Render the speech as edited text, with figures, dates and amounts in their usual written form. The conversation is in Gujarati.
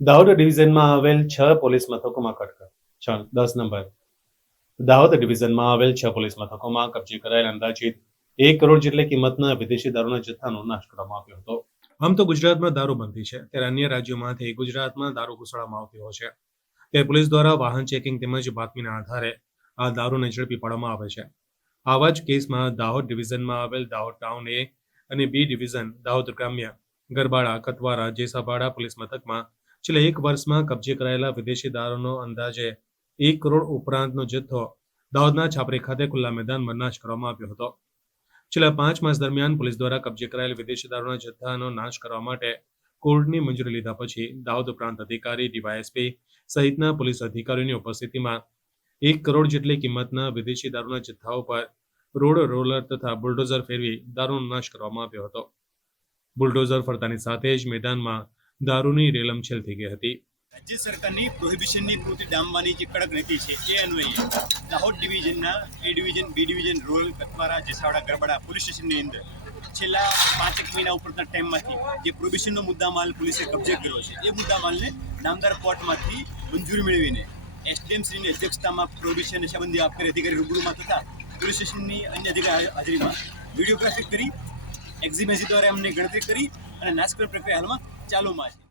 દાહોદ ડિવિઝનમાં આવેલ 6 પોલીસ મથકોમાં કટકટ 10 નંબર. દાહોદ ડિવિઝનમાં આવેલ 6 પોલીસ મથકોમાં કબજે કરાયેલ અંદાજિત 1 કરોડ જેટલી કિંમતના વિદેશી દારૂના જથ્થાનો નાશ કરવામાં આવ્યો હતો. આમ તો ગુજરાતમાં દારૂબંધી છે, ત્યારે અન્ય રાજ્યોમાંથી ગુજરાતમાં દારૂ ઘુસાડવામાં આવતો છે. ત્યારે પોલીસ દ્વારા વાહન ચેકિંગ તેમજ બાતમીના આધારે આ દારૂને ઝડપી પાડવામાં આવે છે. આવા જ કેસમાં દાહોદ ડિવિઝનમાં આવેલ દાહોદ ટાઉન એ અને બી ડિવિઝન દાહોદ ગ્રામ્ય, ગરબાડા, કતવારા, જેસાપાડા પોલીસ મથકમાં છેલ્લા 1 વર્ષમાં કબજે કરાયેલા વિદેશી દારૂનો અંદાજે 1 કરોડ ઉપરાંતનો જથ્થો દાહોદના છાપરી ખાતે ખુલ્લા મેદાનમાં નાશ કરવામાં આવ્યો હતો. છેલ્લા 5 માસ દરમિયાન પોલીસ દ્વારા કબજે કરાયેલ વિદેશી દારૂના જથ્થાનો નાશ કરવા માટે કોર્ટની મંજૂરી લીધા પછી દાહોદ પ્રાંત અધિકારી ડીવાયએસપી સહિતના પોલીસ અધિકારીઓની ઉપસ્થિતિમાં 1 કરોડ જેટલી કિંમતના વિદેશી દારૂના જથ્થાઓ પર રોડ રોલર તથા બુલડોઝર ફેરવી દારૂનો નાશ કરવામાં આવ્યો હતો. બુલડોઝર ફરતાની સાથે જ મેદાનમાં દારૂની રેલમછેલ થઈ ગઈ હતી. રાજ્ય સરકારની પ્રોહિબિશનની પ્રવૃત્તિ ડામવાની જે કડક નીતિ છે એ અન્વયે દાહોદ ડિવિઝનના એ ડિવિઝન, બી ડિવિઝન, રોલ, કતવારા, જેસાવાડા, ગરબાડા પોલીસ સ્ટેશનની અંદર છેલ્લા 5 મહિના ઉપરના ટાઈમમાંથી જે પ્રોહિબિશનનો મુદ્દામાલ પોલીસે કબજે કર્યો છે એ મુદ્દામાલને નામદાર કોર્ટમાંથી મંજૂરી મેળવીને એસડીએમશ્રીની અધ્યક્ષતામાં પ્રોહિબિશન સંબંધી આબકારી અધિકારી રૂબરૂમાં તથા પોલીસ સ્ટેશનની અન્ય અધિકારી હાજરીમાં વિડીયોગ્રાફી કરી એક્ઝિમેસી દ્વારા એમને ગણતરી કરી અને નાશ કરવા પ્રક્રિયા હાલમાં ચાલુમાં છે.